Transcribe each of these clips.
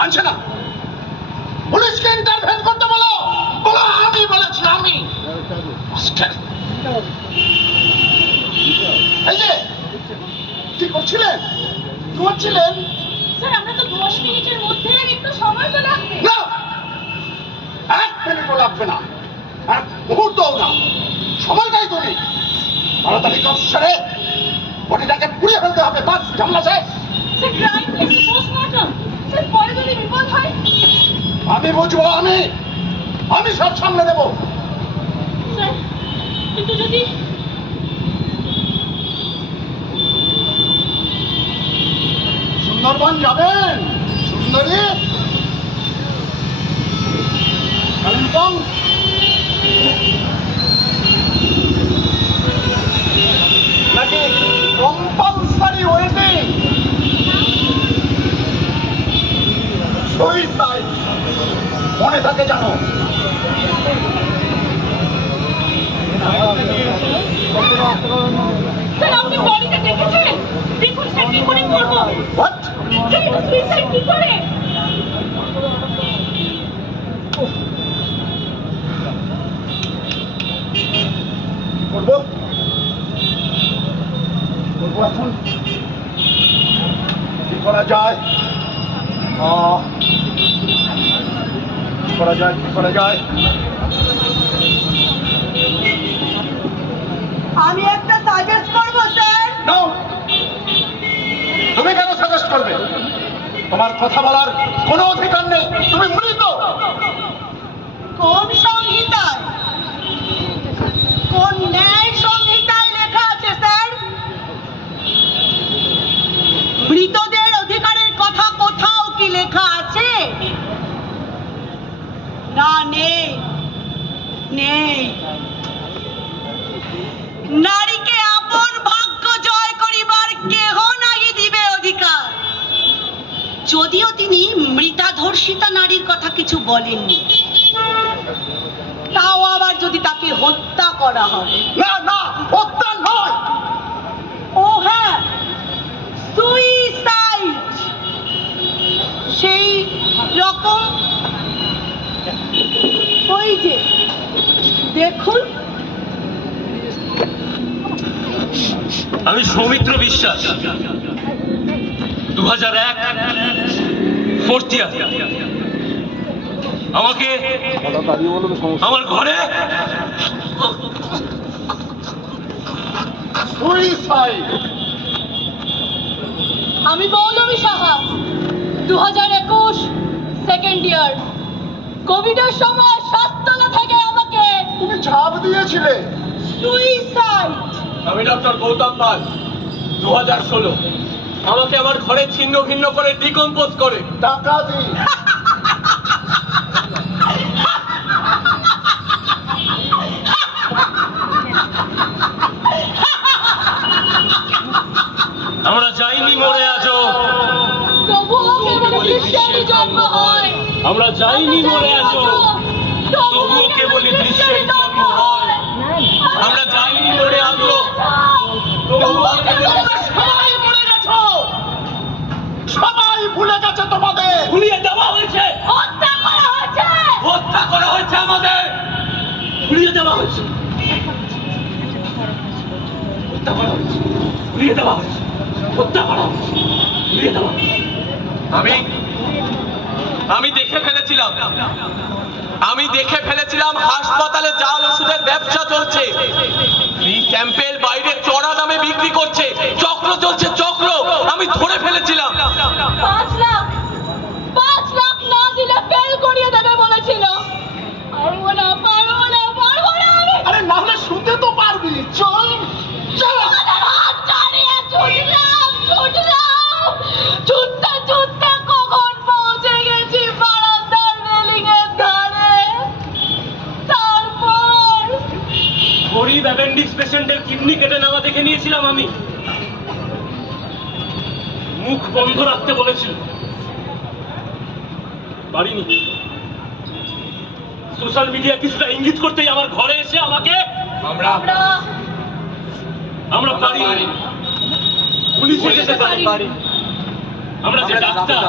মানছে না। পুলিশকে ইন্টারভেন করতে বলো। বলো আমি বলেছি আমি. এই যে কি করছিলেন? ঘুমাচ্ছিলেন স্যার আমরা তো দশ মিনিটের মধ্যে একটু সময় তো লাগবে। না! এক মিনিটও লাগবে না। এক মুহূর্তও না। সময়টাই তো নেই। তাড়াতাড়ি কাজ সেরে বডিটাকে পুড়িয়ে ফেলতে হবে। বাস ঝামেলা স্যার পোস্টমর্টম হয়? আমি বুঝব আমি আমি সব সামলে দেবো কিন্তু যদি সুন্দরবন যাবেন সুন্দরী? কালিম্পং? নাকি কম্পালসারি সুইসাইড মনে থাকে জানো? করব? করব? এখন। কি করা যায়? করা যায় কি করা যায়? আমি একটা সাজেস্ট করব স্যার No! তুমি কেন সাজেস্ট করবে? তোমার কথা বলার কোনো অধিকার নেই। তুমি মৃত। কোন সংহিতায়? কোন ন্যায় সংহিতায় লেখা আছে স্যার মৃতদের অধিকারের কথা কোথাও কি লেখা আছে? না নেই। নেই। নারীকে আপন ভাগ্য জয় করিবার কেহ নাহি দিবে অধিকার। যদিও তিনি মৃতাধর্ষিতা নারীর কথা কিছু বলেননি। তাও আবার যদি তাকে হত্যা করা হয়। না না হত্যা নয়। ও হ্যাঁ সুইসাইড সেই রকম ওই যে দেখুন। আমি সৌমিত্র বিশ্বাস দু হাজার এক ফোর্থ ইয়ার আমাকে আমার ঘরে আমি পৌলমী সাহা দু হাজার একুশ সেকেন্ড ইয়ার কোভিডের সময় সাততলা থেকে আমাকে তুমি ঝাঁপ দিয়েছিলে। সুইসাইড। আমি ডক্টর গৌতম পাল দু হাজার ষোলো। আমাকে আমার ঘরে ছিন্ন ভিন্ন করে ডিকম্পোজ করে। টাকা দিই আমরা যাইনি মরে আজও। তবুও কেবল জন্ম হয়। আমরা যাইনি মরে আজও। তবুও কেবল দৃশ্যের জন্ম হয় আমরা যাইনি মরে আজও। তবুও কেবল সবাই মরে গেছো। সবাই ভুলে গেছে তোমাদের। ভুলিয়ে দেওয়া হয়েছে। হত্যা করা হয়েছে। হত্যা করা হয়েছে আমাদের। ভুলিয়ে দেওয়া হয়েছে। হত্যা করা হয়েছে। ভুলিয়ে দেওয়া হয়েছে। হত্যা করা হয়েছে। ভুলিয়ে দেওয়া আমি আমি দেখে ফেলেছিলাম। আমি দেখে ফেলেছিলাম হাসপাতালে জাল ওষুধের ব্যবসা চলছে। ক্যাম্পের বাইরে চড়া দামে বিক্রি করছে। চক্র চলছে চক্র। আমি ধরে ফেলেছিলাম। পাঁচ লাখ পাঁচ লাখ না দিলে ফেল করিয়ে দেবে বলেছিল। পারব না পারব না পারব না আরে না হলে শুতে তো পারবি। চল চল। হাত ছাড়িয়ে ছুটলাম ছুটলাম। ছুটতে ছুটতে কখন গরিব অ্যাপেন্ডিক্স পেশেন্টের কিডনি কেটে নেওয়া দেখে নিয়েছিলাম আমি। মুখ বন্ধ রাখতে বলেছিল। পারিনি। সোশ্যাল মিডিয়া কিছুটা ইঙ্গিত করতেই আমার ঘরে এসে আমাকে আমরা আমরা আমরা পারি পুলিশে যেতে পারি আমরা যে ডাক্তার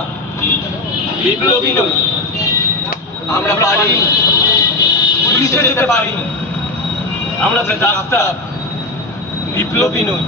বিপ্লবী নই আমরা পারি পুলিশে যেতে পারি আমরা তো ডাক্তার বিপ্লবী নই।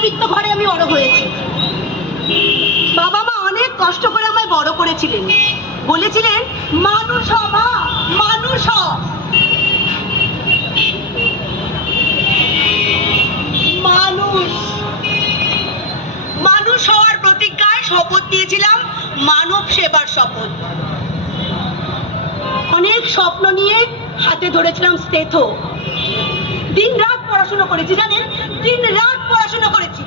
মধ্যবিত্ত ঘরে আমি বড় হয়েছি। বাবা মা অনেক কষ্ট করে আমায় বড় করেছিলেন। বলেছিলেন, মানুষ হ, মা, মানুষ হ। মানুষ। হওয়ার প্রতিজ্ঞায় শপথ দিয়েছিলাম, মানব সেবার শপথ। অনেক স্বপ্ন নিয়ে হাতে ধরেছিলাম স্টেথো দিন রাত পড়াশোনা করেছি, জানেন? দিন রাত পড়াশোনা করেছি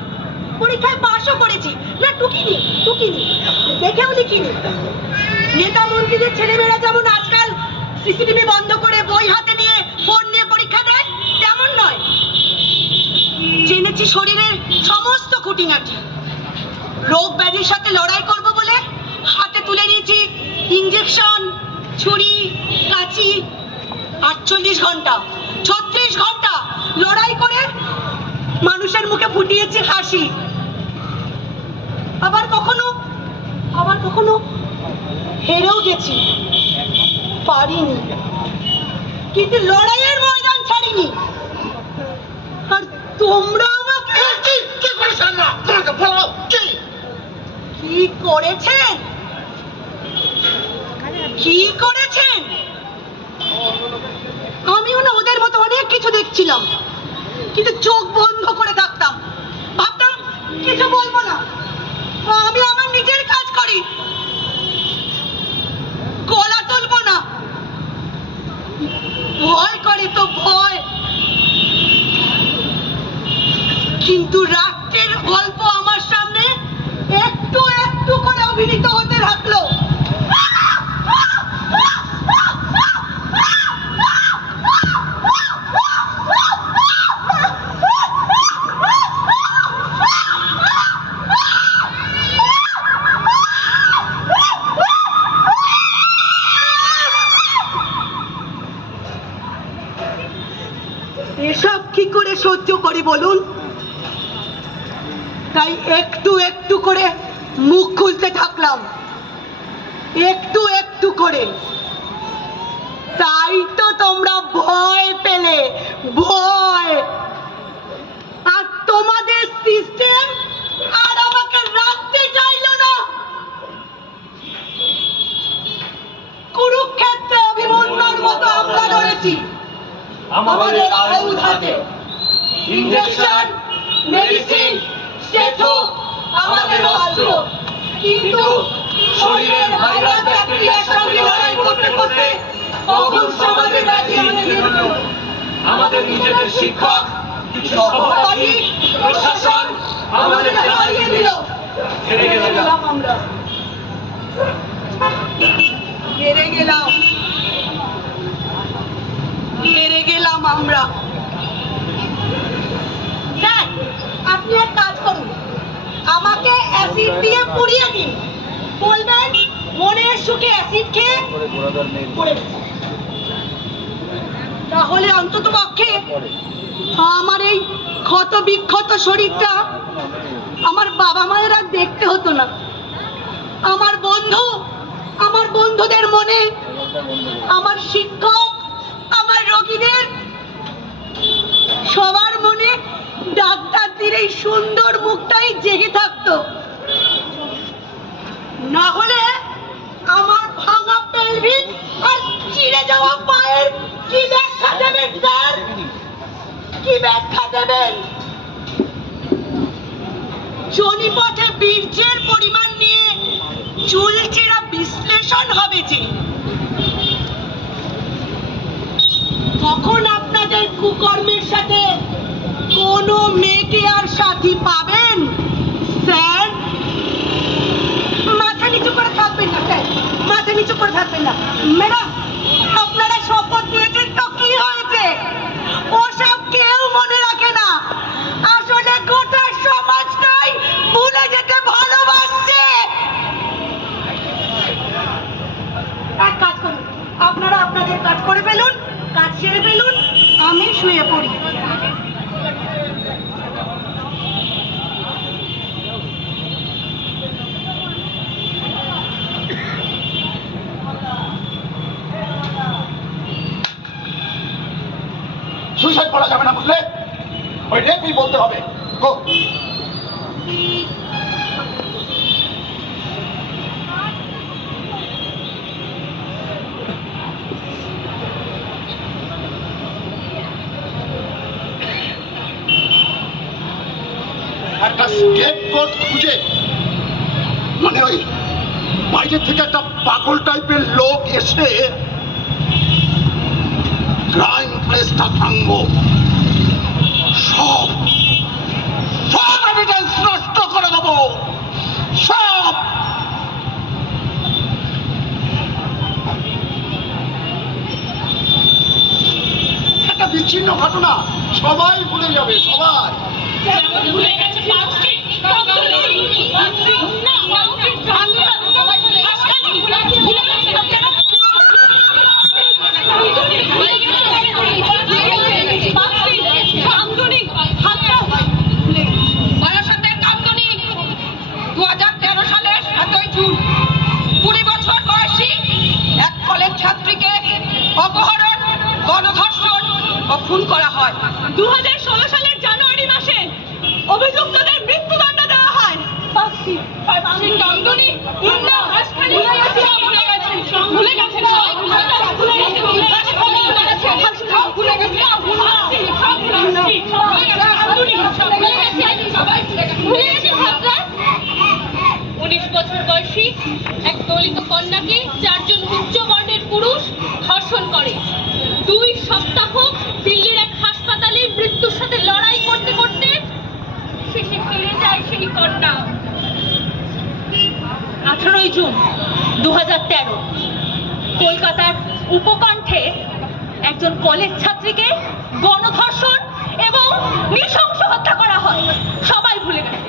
পরীক্ষায় পাশও করেছি না টুকিনি টুকিনি। দেখেও লিখিনি। নেতা মন্ত্রীদের ছেলেমেয়েরা যেমন আজকাল সিসিটিভি বন্ধ করে বই হাতে নিয়ে ফোন নিয়ে পরীক্ষা দেয়, তেমন নয়। জেনেছি শরীরের সমস্ত খুঁটিনাটি। রোগ ব্যাধির সাথে লড়াই করব বলে হাতে তুলে নিয়েছি ইঞ্জেকশন ছুরি, কাঁচি, আটচল্লিশ ঘণ্টা, ছত্রিশ ঘণ্টা লড়াই করে মানুষের মুখে ফুটিয়েছি হাসি। আবার কখনো? আবার কখনো? হেরেও গেছি। পারিনি। কিন্তু লড়াইয়ের ময়দান ছাড়িনি। আর তোমরা আমাকে কি? কি করেছেন না তোমাকে বলো কি? কি করেছেন? কি করেছেন? আমিও না ওদের মতো অনেক কিছু দেখছিলাম। কিন্তু চোখ বন্ধ করে থাকতাম। ভাবতাম কিছু বলব না। আমি আমার নিজের কাজ করি। গলা তুলবো না। ভয় করে তো ভয়। কিন্তু রাত্রের গল্প আমার সামনে একটু একটু করে অভিনীত হতে থাকল এসব কি করে সহ্য করি বলুন তাই একটু একটু করে মুখ খুলতে থাকলাম একটু একটু করে তাই তো তোমরা ভয় পেলে ভয় আর তোমাদের সিস্টেম আর আমাকে রাখতে চাইলো না কুরুক্ষেত্রে অভিমন্যুর মতো আমরা ধরেছি আমাদের আউট হাতে ইঞ্জেকশন মেডিসিন স্টেথো আমাদের অস্ত্র কিন্তু শরীরের ভাইরাস ব্যাকটেরিয়ার সঙ্গে লড়াই করতে করতে কখন সমাজে ব্যাধি আমাদের নিজেদের শিক্ষক সহপাঠী প্রশাসন আমাদের হারিয়ে দিল। হেরে গেলাম। আমরা। হেরে গেলাম। হেরে গেলাম আমরা। স্যার আপনি এক কাজ করুন। আমাকে অ্যাসিড দিয়ে পুড়িয়ে দিন। বলবেন মনের সুখে অ্যাসিড খেয়ে পড়ে গেছে। তাহলে অন্তত পক্ষে আমার এই ক্ষত বিক্ষত শরীরটা আমার বাবা মায়ের আর দেখতে হতো না। আমার বন্ধু, আমার বন্ধুদের মনে, আমার শিক্ষক, আমার রোগীদের সবার মনে ডাক্তারদের এই সুন্দর মুখটাই জেগে থাকতো। না হলে আমার ভাঙা পেলভিন আর চিড়ে যাওয়া পায়ের কি দেবেন স্যার কি ব্যাখ্যা দেবেন? জনিপথে বীর্যের পরিমাণ নিয়ে চুলচেরা বিশ্লেষণ হবে যে তখন আপনাদের কুকর্মের সাথে কোনো মেয়েকে আর সাথী পাবেন? স্যার? মাথা নিচু করে থাকবেন না, স্যার। মাথা নিচু করে থাকবেন না। ম্যাডাম, আপনারা শপথ নিয়েছেন তো কি হয়েছে ওসব কেউ মনে রাখে না আসলে গোটা সমাজটাই ভুলে যেতে ভালোবাসছে এক কাজ করুন আপনারা আপনাদের কাজ করে ফেলুন কাজ সেরে ফেলুন আমি শুয়ে পড়ি সুইসাইড করা যাবে না বুঝলে ওই রেপই বলতে হবে গো একটা স্কেপ কোড খুঁজে। মানে ওই বাইরে থেকে একটা পাগল টাইপের লোক এসে ক্রাইম প্লেসটা ভাঙবো। সব সব এভিডেন্স নষ্ট করে সব। একটা বিচ্ছিন্ন ঘটনা। সবাই ভুলে যাবে, সবাই। ভুলে ছাত্রীকে অপহরণ গণধর্ষণ ও খুন করা হয়। দু হাজার হাজার ষোলো সালের জানুয়ারি মাসে অভিযুক্তদের মৃত্যুদণ্ড দেওয়া হয় পাঁচটি পাঁচটি কামদুনি না হাসখালি ভুলে গেছেন ভুলে গেছেন ভুলে গেছেন সব ভুলে গেছেন ভুলে গেছেন ভুলে গেছেন সব ভুলে গেছেন সব ভুলে গেছেন সব ভুলে গেছেন কামদুনি সব ভুলে গেছেন সবাই ভুলে গেছেন ভুলে গেছেন হাতরাস উনিশ বছর বয়সী এক দলিত কন্যাকে চারজন উচ্চ বর্ণের পুরুষ ধর্ষণ করে। দুই সপ্তাহ দিল্লির এক হাসপাতালে মৃত্যুর সাথে লড়াই করতে করতে শেষে ফিরে যায় সেই কন্যা। আঠারোই জুন দু তেরো, কলকাতার উপকণ্ঠে একজন কলেজ ছাত্রীকে গণধর্ষণ এবং নৃশংস হত্যা করা হয়। সবাই ভুলে গেছে।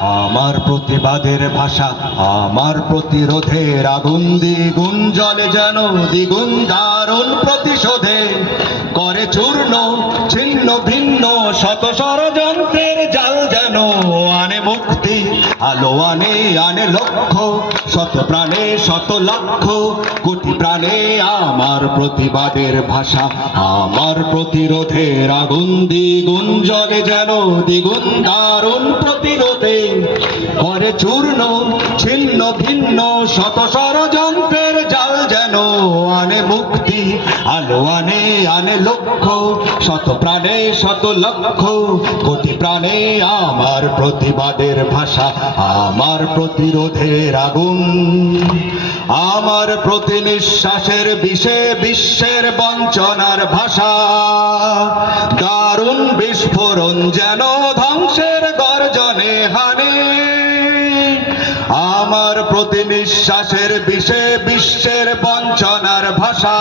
আমার প্রতিবাদের ভাষা, আমার প্রতিরোধের আগুন দ্বিগুণ জলে যেন দ্বিগুণ দারুণ প্রতিশোধে করে চূর্ণ, ছিন্ন, ভিন্ন, শত ষড়যন্ত্রের জাল যেন আনে মুক্তি, আলো আনে আনে লক্ষ্য, শত প্রাণে শত লক্ষ প্রাণে আমার প্রতিবাদের ভাষা, আমার প্রতিরোধের আগুন দ্বিগুণ জলে যেন দ্বিগুণ দারুণ প্রতিরোধে, করে চূর্ণ, ছিন্ন, ভিন্ন, শত যেন আনে মুক্তি আলো আনে আনে লক্ষ্য, শত প্রাণে শত লক্ষ কোটি প্রাণে আমার প্রতিবাদের ভাষা, আমার প্রতিরোধের আগুন, আমার প্রতি নিঃশ্বাসের বিষে বিশ্বের বঞ্চনার ভাষা, দারুণ বিস্ফোরণ যেন আমার প্রতি নিঃশ্বাসের বিষে বিশ্বের বঞ্চনার ভাষা,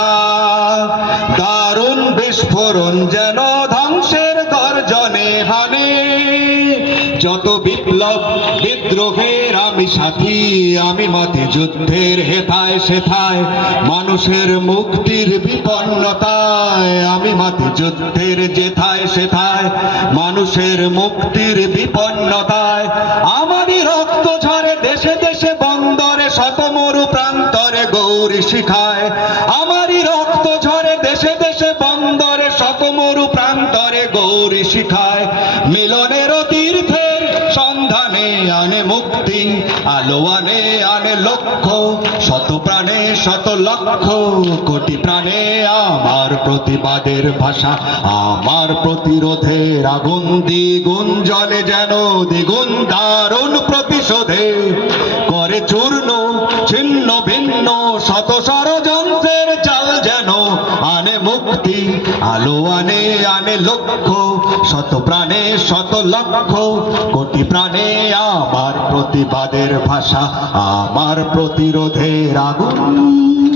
দারুণ বিস্ফোরণ যেন ধ্বংসের গর্জনে হানে। যত বিপ্লব বিদ্রোহের আমি সাথী, আমি মাতি যুদ্ধের হেথায় সেথায়, মানুষের মুক্তির বিপন্নতায়, আমি মাতি যুদ্ধের যেথায় সেথায়, মানুষের মুক্তির বিপন্নতায় আমারই রক্ত ঝরে দেশে দেশে বন্দরে শতমরু প্রান্তরে গৌরী শিখায়। আমারই রক্ত ঝরে দেশে দেশে বন্দরে শতমরু প্রান্তরে গৌরী শিখায়। মিলনের তীর্থের সন্ধানে আনে মুক্তি আলো আনে আনে লক্ষ্য শত প্রাণে শত লক্ষ কোটি প্রাণে আমার প্রতিবাদের ভাষা, আমার প্রতিরোধের আগুন দ্বিগুণ জলে যেন দ্বিগুণ দারুণ প্রতিশোধে করে চূর্ণ আলো আনে আনে লক্ষ্য, শত প্রাণে শত লক্ষ কোটি প্রাণে আমার প্রতিবাদের ভাষা, আমার প্রতিরোধের আগুন।